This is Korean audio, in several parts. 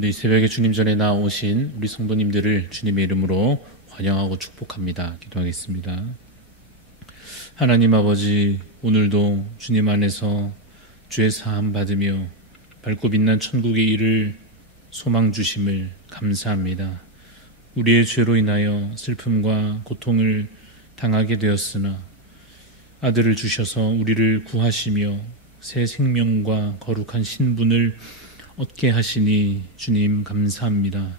오늘도 이 새벽에 주님 전에 나오신 우리 성도님들을 주님의 이름으로 환영하고 축복합니다. 기도하겠습니다. 하나님 아버지, 오늘도 주님 안에서 죄 사함 받으며 밝고 빛난 천국에 이를 소망 주심을 감사합니다. 우리의 죄로 인하여 슬픔과 고통을 당하게 되었으나 아들을 주셔서 우리를 구하시며 새 생명과 거룩한 신분을 얻게 하시니 주님 감사합니다.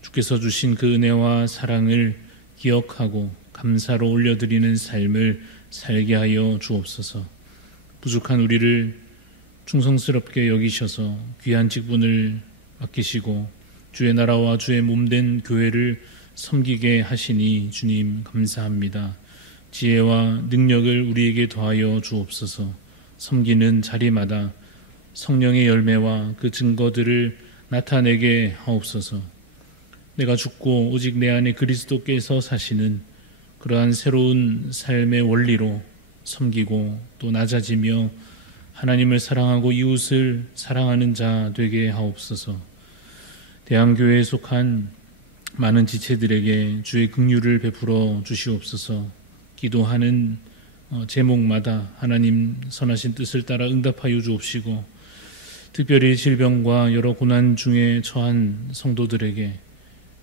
주께서 주신 그 은혜와 사랑을 기억하고 감사로 올려드리는 삶을 살게 하여 주옵소서. 부족한 우리를 충성스럽게 여기셔서 귀한 직분을 맡기시고 주의 나라와 주의 몸된 교회를 섬기게 하시니 주님 감사합니다. 지혜와 능력을 우리에게 더하여 주옵소서. 섬기는 자리마다 성령의 열매와 그 증거들을 나타내게 하옵소서. 내가 죽고 오직 내 안에 그리스도께서 사시는 그러한 새로운 삶의 원리로 섬기고 또 낮아지며 하나님을 사랑하고 이웃을 사랑하는 자 되게 하옵소서. 대한교회에 속한 많은 지체들에게 주의 긍휼을 베풀어 주시옵소서. 기도하는 제목마다 하나님 선하신 뜻을 따라 응답하여 주옵시고, 특별히 질병과 여러 고난 중에 처한 성도들에게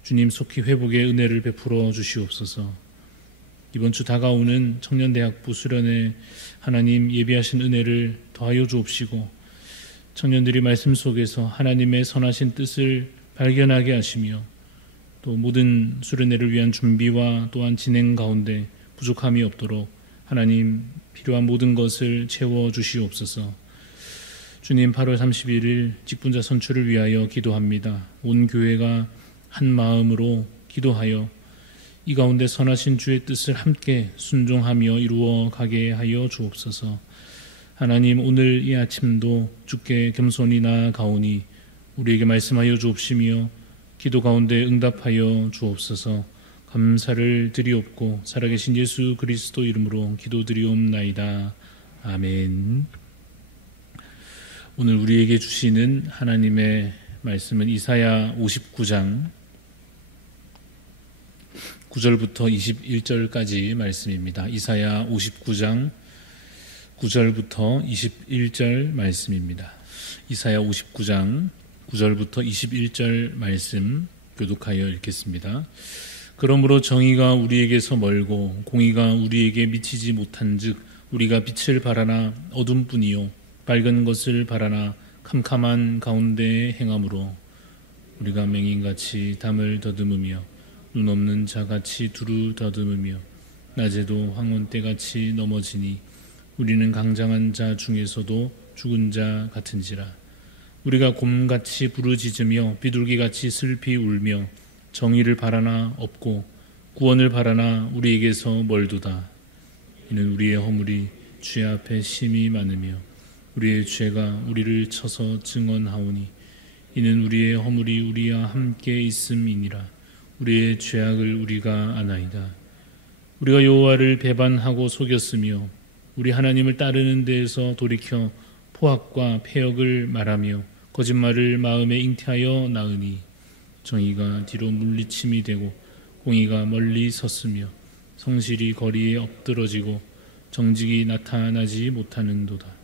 주님 속히 회복의 은혜를 베풀어 주시옵소서. 이번 주 다가오는 청년대학부 수련회 하나님 예비하신 은혜를 더하여 주옵시고, 청년들이 말씀 속에서 하나님의 선하신 뜻을 발견하게 하시며 또 모든 수련회를 위한 준비와 또한 진행 가운데 부족함이 없도록 하나님 필요한 모든 것을 채워 주시옵소서. 주님, 8월 31일 직분자 선출을 위하여 기도합니다. 온 교회가 한 마음으로 기도하여 이 가운데 선하신 주의 뜻을 함께 순종하며 이루어 가게 하여 주옵소서. 하나님, 오늘 이 아침도 주께 겸손히 나아가오니 우리에게 말씀하여 주옵시며 기도 가운데 응답하여 주옵소서. 감사를 드리옵고 살아계신 예수 그리스도 이름으로 기도드리옵나이다. 아멘. 오늘 우리에게 주시는 하나님의 말씀은 이사야 59장 9절부터 21절까지 말씀입니다. 이사야 59장 9절부터 21절 말씀입니다. 이사야 59장 9절부터 21절 말씀 교독하여 읽겠습니다. 그러므로 정의가 우리에게서 멀고 공의가 우리에게 미치지 못한즉 우리가 빛을 바라나 어둠뿐이요 밝은 것을 바라나 캄캄한 가운데에 행함으로 우리가 맹인같이 담을 더듬으며 눈 없는 자같이 두루 더듬으며 낮에도 황혼때같이 넘어지니 우리는 강장한 자 중에서도 죽은 자 같은지라. 우리가 곰같이 부르짖으며 비둘기같이 슬피 울며 정의를 바라나 없고 구원을 바라나 우리에게서 멀도다. 이는 우리의 허물이 주의 앞에 심히 많으며 우리의 죄가 우리를 쳐서 증언하오니 이는 우리의 허물이 우리와 함께 있음이니라. 우리의 죄악을 우리가 아나이다. 우리가 여호와를 배반하고 속였으며 우리 하나님을 따르는 데에서 돌이켜 포악과 패역을 말하며 거짓말을 마음에 잉태하여 낳으니 정의가 뒤로 물리침이 되고 공의가 멀리 섰으며 성실이 거리에 엎드러지고 정직이 나타나지 못하는도다.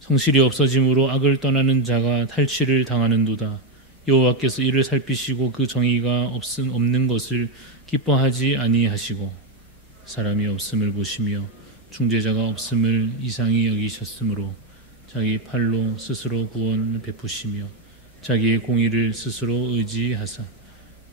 성실이 없어짐으로 악을 떠나는 자가 탈취를 당하는도다. 여호와께서 이를 살피시고 그 정의가 없는 것을 기뻐하지 아니하시고 사람이 없음을 보시며 중재자가 없음을 이상히 여기셨으므로 자기 팔로 스스로 구원을 베푸시며 자기의 공의를 스스로 의지하사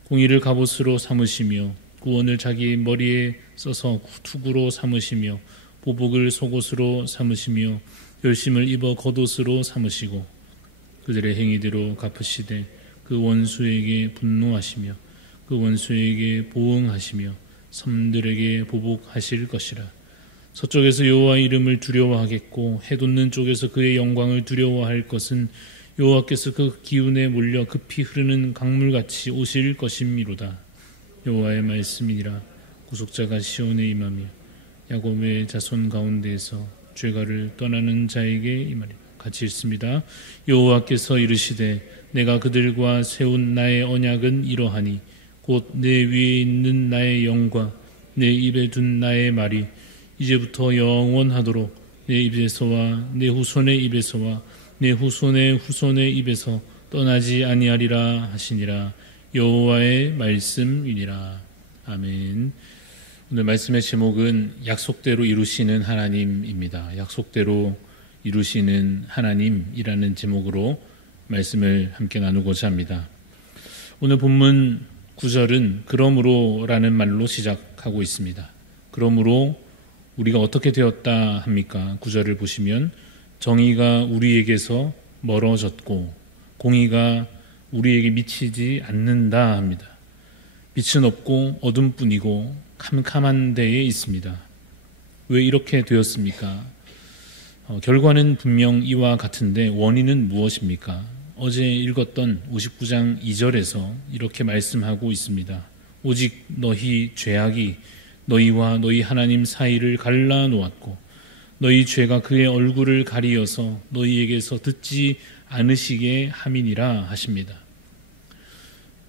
공의를 갑옷으로 삼으시며 구원을 자기 머리에 써서 투구로 삼으시며 보복을 속옷으로 삼으시며 열심을 입어 겉옷으로 삼으시고 그들의 행위대로 갚으시되 그 원수에게 분노하시며 그 원수에게 보응하시며 섬들에게 보복하실 것이라. 서쪽에서 여호와 이름을 두려워하겠고 해돋는 쪽에서 그의 영광을 두려워할 것은 여호와께서 그 기운에 몰려 급히 흐르는 강물같이 오실 것임이로다. 여호와의 말씀이니라. 구속자가 시온에 임하며 야곱의 자손 가운데에서 죄가를 떠나는 자에게 임하리라. 같이 읽습니다. 여호와께서 이르시되 내가 그들과 세운 나의 언약은 이러하니 곧 내 위에 있는 나의 영과 내 입에 둔 나의 말이 이제부터 영원하도록 내 입에서와 내 후손의 입에서와 내 후손의 후손의 입에서 떠나지 아니하리라 하시니라. 여호와의 말씀이니라. 아멘. 오늘 말씀의 제목은 약속대로 이루시는 하나님입니다. 약속대로 이루시는 하나님이라는 제목으로 말씀을 함께 나누고자 합니다. 오늘 본문 9절은 그러므로라는 말로 시작하고 있습니다. 그러므로 우리가 어떻게 되었다 합니까? 9절을 보시면 정의가 우리에게서 멀어졌고 공의가 우리에게 미치지 않는다 합니다. 빛은 없고 어둠뿐이고 캄캄한 데에 있습니다. 왜 이렇게 되었습니까? 결과는 분명 이와 같은데 원인은 무엇입니까? 어제 읽었던 59장 2절에서 이렇게 말씀하고 있습니다. 오직 너희 죄악이 너희와 너희 하나님 사이를 갈라놓았고 너희 죄가 그의 얼굴을 가리어서 너희에게서 듣지 않으시게 함이니라 하십니다.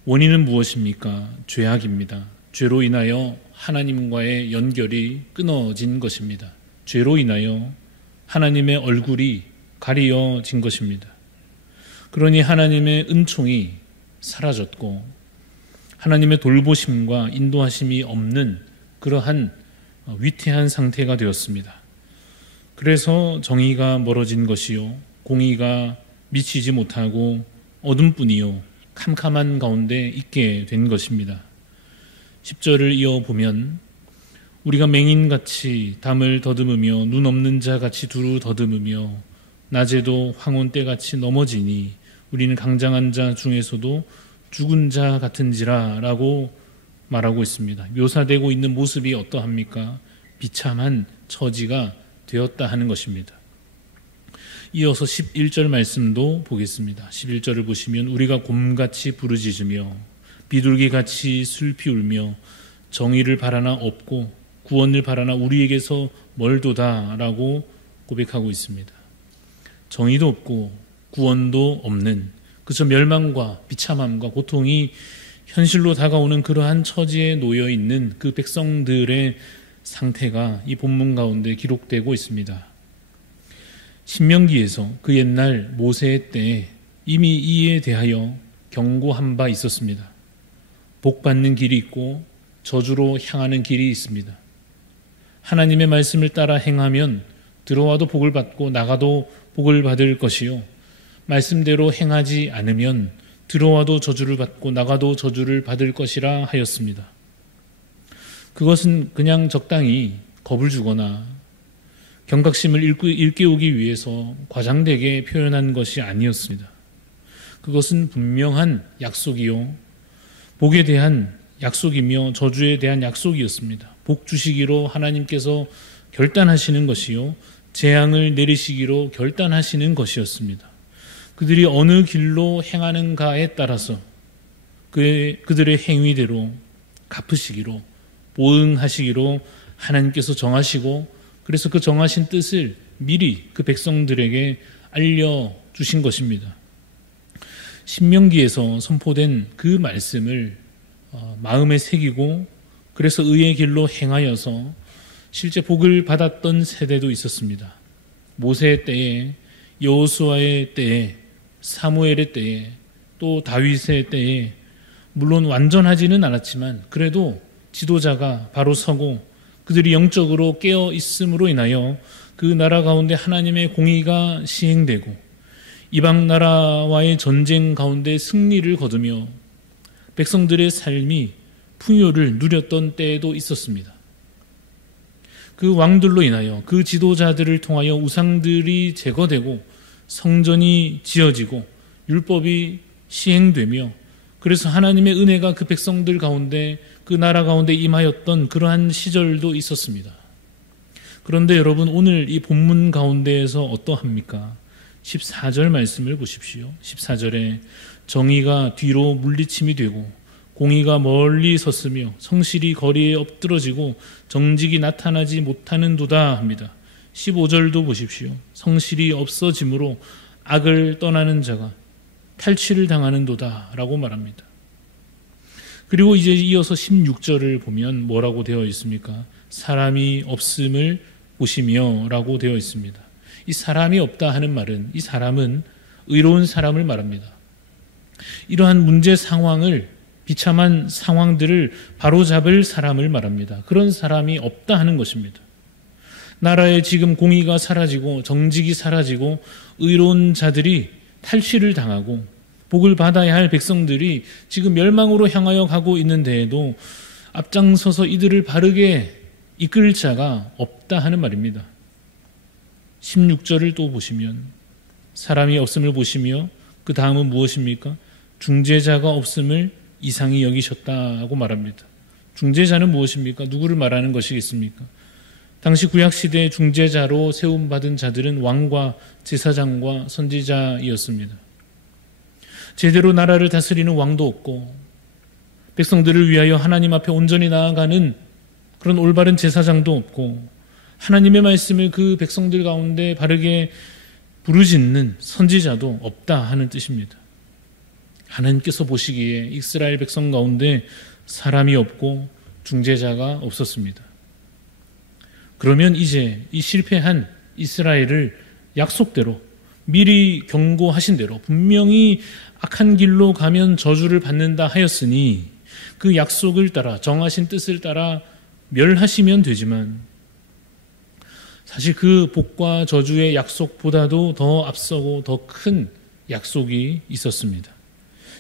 원인은 무엇입니까? 죄악입니다. 죄로 인하여 하나님과의 연결이 끊어진 것입니다. 죄로 인하여 하나님의 얼굴이 가리어진 것입니다. 그러니 하나님의 은총이 사라졌고 하나님의 돌보심과 인도하심이 없는 그러한 위태한 상태가 되었습니다. 그래서 정의가 멀어진 것이요 공의가 미치지 못하고 어둠뿐이요 캄캄한 가운데 있게 된 것입니다. 10절을 이어보면 우리가 맹인같이 담을 더듬으며 눈 없는 자같이 두루 더듬으며 낮에도 황혼때같이 넘어지니 우리는 강장한 자 중에서도 죽은 자 같은지라 라고 말하고 있습니다. 묘사되고 있는 모습이 어떠합니까? 비참한 처지가 되었다 하는 것입니다. 이어서 11절 말씀도 보겠습니다. 11절을 보시면 우리가 곰같이 부르짖으며 비둘기같이 슬피 울며 정의를 바라나 없고 구원을 바라나 우리에게서 멀도다 라고 고백하고 있습니다. 정의도 없고 구원도 없는 그저 멸망과 비참함과 고통이 현실로 다가오는 그러한 처지에 놓여 있는 그 백성들의 상태가 이 본문 가운데 기록되고 있습니다. 신명기에서 그 옛날 모세의 때에 이미 이에 대하여 경고한 바 있었습니다. 복 받는 길이 있고 저주로 향하는 길이 있습니다. 하나님의 말씀을 따라 행하면 들어와도 복을 받고 나가도 복을 받을 것이요 말씀대로 행하지 않으면 들어와도 저주를 받고 나가도 저주를 받을 것이라 하였습니다. 그것은 그냥 적당히 겁을 주거나 경각심을 일깨우기 위해서 과장되게 표현한 것이 아니었습니다. 그것은 분명한 약속이요 복에 대한 약속이며 저주에 대한 약속이었습니다. 복 주시기로 하나님께서 결단하시는 것이요 재앙을 내리시기로 결단하시는 것이었습니다. 그들이 어느 길로 행하는가에 따라서 그들의 행위대로 갚으시기로 보응하시기로 하나님께서 정하시고 그래서 그 정하신 뜻을 미리 그 백성들에게 알려주신 것입니다. 신명기에서 선포된 그 말씀을 마음에 새기고 그래서 의의 길로 행하여서 실제 복을 받았던 세대도 있었습니다. 모세의 때에 여호수아의 때에 사무엘의 때에 또 다윗의 때에 물론 완전하지는 않았지만 그래도 지도자가 바로 서고 그들이 영적으로 깨어 있음으로 인하여 그 나라 가운데 하나님의 공의가 시행되고 이방 나라와의 전쟁 가운데 승리를 거두며 백성들의 삶이 풍요를 누렸던 때에도 있었습니다. 그 왕들로 인하여 그 지도자들을 통하여 우상들이 제거되고 성전이 지어지고 율법이 시행되며 그래서 하나님의 은혜가 그 백성들 가운데 그 나라 가운데 임하였던 그러한 시절도 있었습니다. 그런데 여러분 오늘 이 본문 가운데에서 어떠합니까? 14절 말씀을 보십시오. 14절에 정의가 뒤로 물리침이 되고 공의가 멀리 섰으며 성실이 거리에 엎드러지고 정직이 나타나지 못하는 도다 합니다. 15절도 보십시오. 성실이 없어짐으로 악을 떠나는 자가 탈취를 당하는도다라고 말합니다. 그리고 이제 이어서 16절을 보면 뭐라고 되어 있습니까? 사람이 없음을 보시며 라고 되어 있습니다. 이 사람이 없다 하는 말은, 이 사람은 의로운 사람을 말합니다. 이러한 문제 상황을, 비참한 상황들을 바로잡을 사람을 말합니다. 그런 사람이 없다 하는 것입니다. 나라에 지금 공의가 사라지고 정직이 사라지고 의로운 자들이 탈취를 당하고 복을 받아야 할 백성들이 지금 멸망으로 향하여 가고 있는 데에도 앞장서서 이들을 바르게 이끌 자가 없다 하는 말입니다. 16절을 또 보시면 사람이 없음을 보시며 그 다음은 무엇입니까? 중재자가 없음을 이상히 여기셨다고 말합니다. 중재자는 무엇입니까? 누구를 말하는 것이겠습니까? 당시 구약시대의 중재자로 세움받은 자들은 왕과 제사장과 선지자이었습니다. 제대로 나라를 다스리는 왕도 없고 백성들을 위하여 하나님 앞에 온전히 나아가는 그런 올바른 제사장도 없고 하나님의 말씀을 그 백성들 가운데 바르게 부르짖는 선지자도 없다 하는 뜻입니다. 하나님께서 보시기에 이스라엘 백성 가운데 사람이 없고 중재자가 없었습니다. 그러면 이제 이 실패한 이스라엘을 약속대로 미리 경고하신 대로 분명히 악한 길로 가면 저주를 받는다 하였으니 그 약속을 따라 정하신 뜻을 따라 멸하시면 되지만 사실 그 복과 저주의 약속보다도 더 앞서고 더 큰 약속이 있었습니다.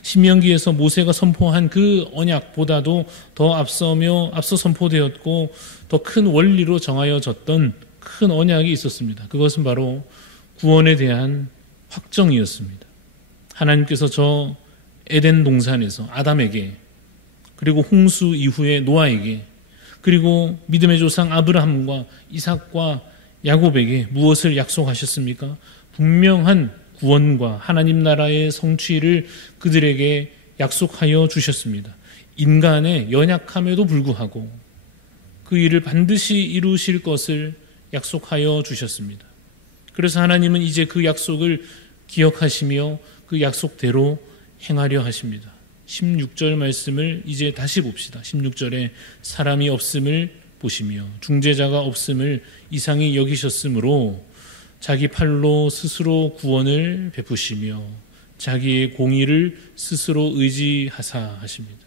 신명기에서 모세가 선포한 그 언약보다도 더 앞서 선포되었고 더 큰 원리로 정하여졌던 큰 언약이 있었습니다. 그것은 바로 구원에 대한 확정이었습니다. 하나님께서 저 에덴 동산에서 아담에게 그리고 홍수 이후에 노아에게 그리고 믿음의 조상 아브라함과 이삭과 야곱에게 무엇을 약속하셨습니까? 분명한 구원과 하나님 나라의 성취를 그들에게 약속하여 주셨습니다. 인간의 연약함에도 불구하고 그 일을 반드시 이루실 것을 약속하여 주셨습니다. 그래서 하나님은 이제 그 약속을 기억하시며 그 약속대로 행하려 하십니다. 16절 말씀을 이제 다시 봅시다. 16절에 사람이 없음을 보시며 중재자가 없음을 이상히 여기셨으므로 자기 팔로 스스로 구원을 베푸시며 자기의 공의를 스스로 의지하사 하십니다.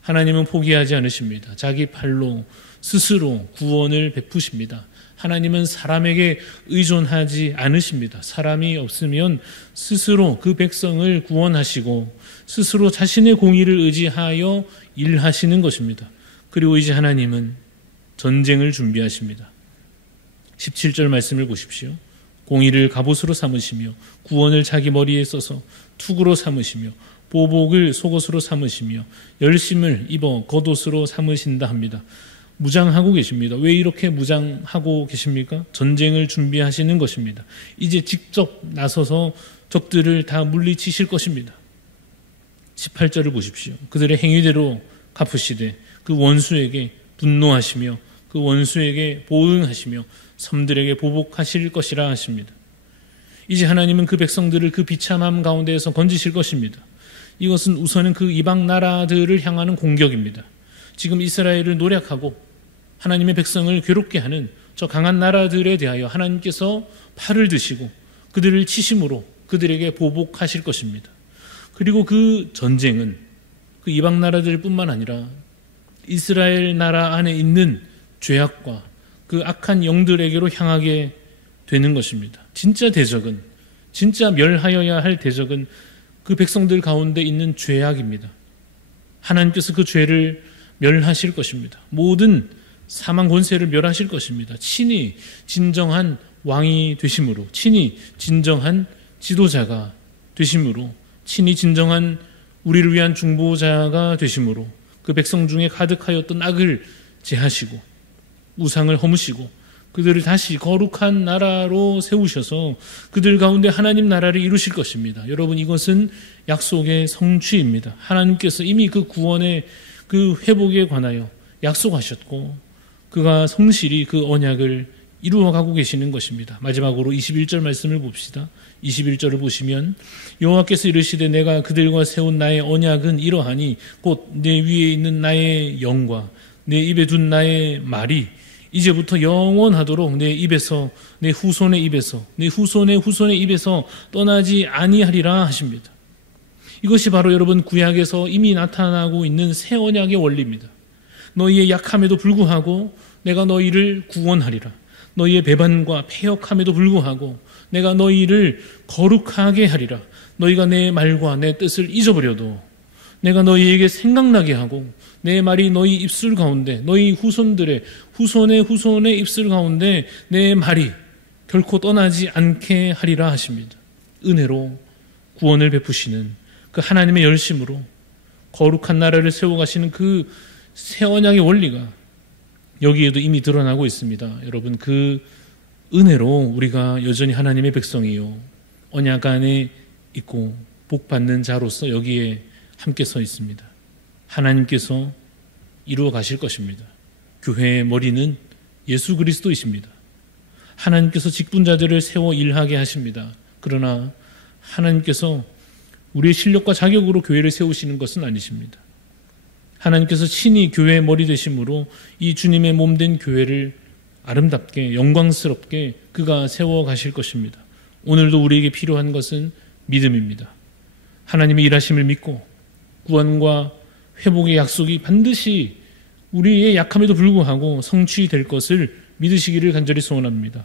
하나님은 포기하지 않으십니다. 자기 팔로 스스로 구원을 베푸십니다. 하나님은 사람에게 의존하지 않으십니다. 사람이 없으면 스스로 그 백성을 구원하시고 스스로 자신의 공의를 의지하여 일하시는 것입니다. 그리고 이제 하나님은 전쟁을 준비하십니다. 17절 말씀을 보십시오. 공의를 갑옷으로 삼으시며 구원을 자기 머리에 써서 투구로 삼으시며 보복을 속옷으로 삼으시며 열심을 입어 겉옷으로 삼으신다 합니다. 무장하고 계십니다. 왜 이렇게 무장하고 계십니까? 전쟁을 준비하시는 것입니다. 이제 직접 나서서 적들을 다 물리치실 것입니다. 18절을 보십시오. 그들의 행위대로 갚으시되 그 원수에게 분노하시며 그 원수에게 보응하시며 섬들에게 보복하실 것이라 하십니다. 이제 하나님은 그 백성들을 그 비참함 가운데에서 건지실 것입니다. 이것은 우선은 그 이방 나라들을 향하는 공격입니다. 지금 이스라엘을 노략하고 하나님의 백성을 괴롭게 하는 저 강한 나라들에 대하여 하나님께서 팔을 드시고 그들을 치심으로 그들에게 보복하실 것입니다. 그리고 그 전쟁은 그 이방 나라들뿐만 아니라 이스라엘 나라 안에 있는 죄악과 그 악한 영들에게로 향하게 되는 것입니다. 진짜 대적은, 진짜 멸하여야 할 대적은 그 백성들 가운데 있는 죄악입니다. 하나님께서 그 죄를 멸하실 것입니다. 모든 사망 권세를 멸하실 것입니다. 친히 진정한 왕이 되심으로, 친히 진정한 지도자가 되심으로, 친히 진정한 우리를 위한 중보자가 되심으로 그 백성 중에 가득하였던 악을 제하시고 우상을 허무시고 그들을 다시 거룩한 나라로 세우셔서 그들 가운데 하나님 나라를 이루실 것입니다. 여러분, 이것은 약속의 성취입니다. 하나님께서 이미 그 구원의 그 회복에 관하여 약속하셨고 그가 성실히 그 언약을 이루어가고 계시는 것입니다. 마지막으로 21절 말씀을 봅시다. 21절을 보시면 여호와께서 이르시되 내가 그들과 세운 나의 언약은 이러하니 곧 내 위에 있는 나의 영과 내 입에 둔 나의 말이 이제부터 영원하도록 내 입에서 내 후손의 입에서 내 후손의 후손의 입에서 떠나지 아니하리라 하십니다. 이것이 바로 여러분 구약에서 이미 나타나고 있는 새 언약의 원리입니다. 너희의 약함에도 불구하고 내가 너희를 구원하리라. 너희의 배반과 패역함에도 불구하고 내가 너희를 거룩하게 하리라. 너희가 내 말과 내 뜻을 잊어버려도 내가 너희에게 생각나게 하고 내 말이 너희 입술 가운데 너희 후손들의 후손의 후손의 입술 가운데 내 말이 결코 떠나지 않게 하리라 하십니다. 은혜로 구원을 베푸시는 그 하나님의 열심으로 거룩한 나라를 세워가시는 그 새 언약의 원리가 여기에도 이미 드러나고 있습니다. 여러분, 그 은혜로 우리가 여전히 하나님의 백성이요 언약 안에 있고 복받는 자로서 여기에 함께 서 있습니다. 하나님께서 이루어 가실 것입니다. 교회의 머리는 예수 그리스도이십니다. 하나님께서 직분자들을 세워 일하게 하십니다. 그러나 하나님께서 우리의 실력과 자격으로 교회를 세우시는 것은 아니십니다. 하나님께서 친히 교회의 머리 되심으로 이 주님의 몸된 교회를 아름답게 영광스럽게 그가 세워 가실 것입니다. 오늘도 우리에게 필요한 것은 믿음입니다. 하나님의 일하심을 믿고 구원과 회복의 약속이 반드시 우리의 약함에도 불구하고 성취될 것을 믿으시기를 간절히 소원합니다.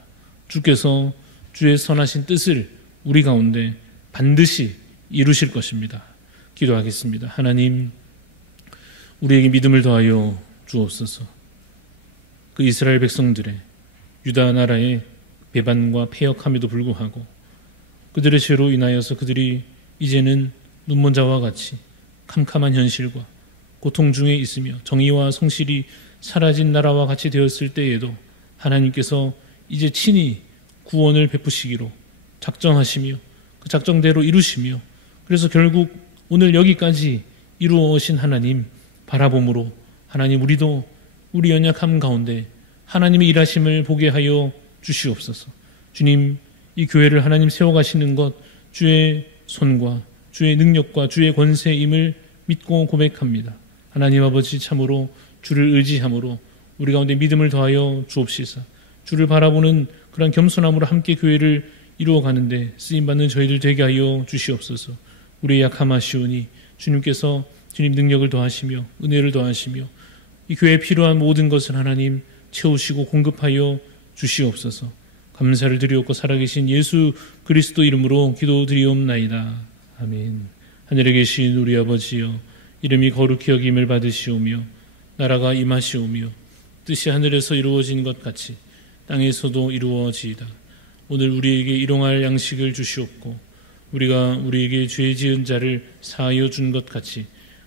주께서 주의 선하신 뜻을 우리 가운데 반드시 이루실 것입니다. 기도하겠습니다. 하나님, 우리에게 믿음을 더하여 주옵소서. 그 이스라엘 백성들의 유다 나라의 배반과 패역함에도 불구하고 그들의 죄로 인하여서 그들이 이제는 눈먼 자와 같이 캄캄한 현실과 고통 중에 있으며 정의와 성실이 사라진 나라와 같이 되었을 때에도 하나님께서 이제 친히 구원을 베푸시기로 작정하시며 그 작정대로 이루시며 그래서 결국 오늘 여기까지 이루어 오신 하나님 바라봄으로 하나님 우리도 우리 연약함 가운데 하나님의 일하심을 보게 하여 주시옵소서. 주님, 이 교회를 하나님 세워가시는 것 주의 손과 주의 능력과 주의 권세임을 믿고 고백합니다. 하나님 아버지, 참으로 주를 의지함으로 우리 가운데 믿음을 더하여 주옵시사. 주를 바라보는 그런 겸손함으로 함께 교회를 이루어가는데 쓰임받는 저희들 되게 하여 주시옵소서. 우리의 약함하시오니 주님께서 주님 능력을 더하시며 은혜를 더하시며 이 교회에 필요한 모든 것을 하나님 채우시고 공급하여 주시옵소서. 감사를 드리옵고 살아계신 예수 그리스도 이름으로 기도드리옵나이다. 아멘. 하늘에 계신 우리 아버지여, 이름이 거룩히 여김을 받으시오며 나라가 임하시오며 뜻이 하늘에서 이루어진 것 같이 땅에서도 이루어지이다. 오늘 우리에게 일용할 양식을 주시옵고 우리가 우리에게 죄 지은 자를 사하여 준 것 같이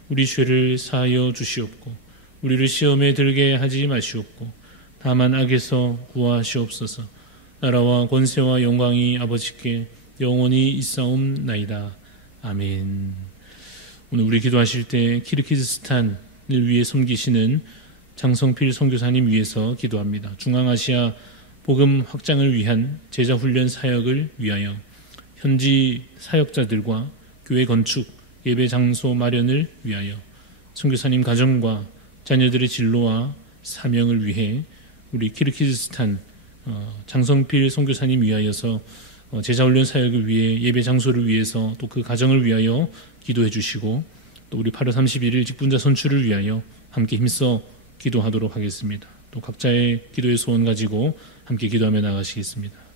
우리 죄를 사하여 주시옵고 우리를 시험에 들게 하지 마시옵고 다만 악에서 구하시옵소서. 나라와 권세와 영광이 아버지께 영원히 있사옵나이다. 아멘. 오늘 우리 기도하실 때 키르기즈스탄을 위해 섬기시는 장성필 선교사님 위해서 기도합니다. 중앙아시아 복음 확장을 위한 제자훈련 사역을 위하여 현지 사역자들과 교회 건축, 예배 장소 마련을 위하여 선교사님 가정과 자녀들의 진로와 사명을 위해 우리 키르기즈스탄 장성필 선교사님 위하여서 제자훈련 사역을 위해 예배 장소를 위해서 또 그 가정을 위하여 기도해 주시고 또 우리 8월 31일 직분자 선출을 위하여 함께 힘써 기도하도록 하겠습니다. 또 각자의 기도의 소원 가지고 함께 기도하며 나가시겠습니다.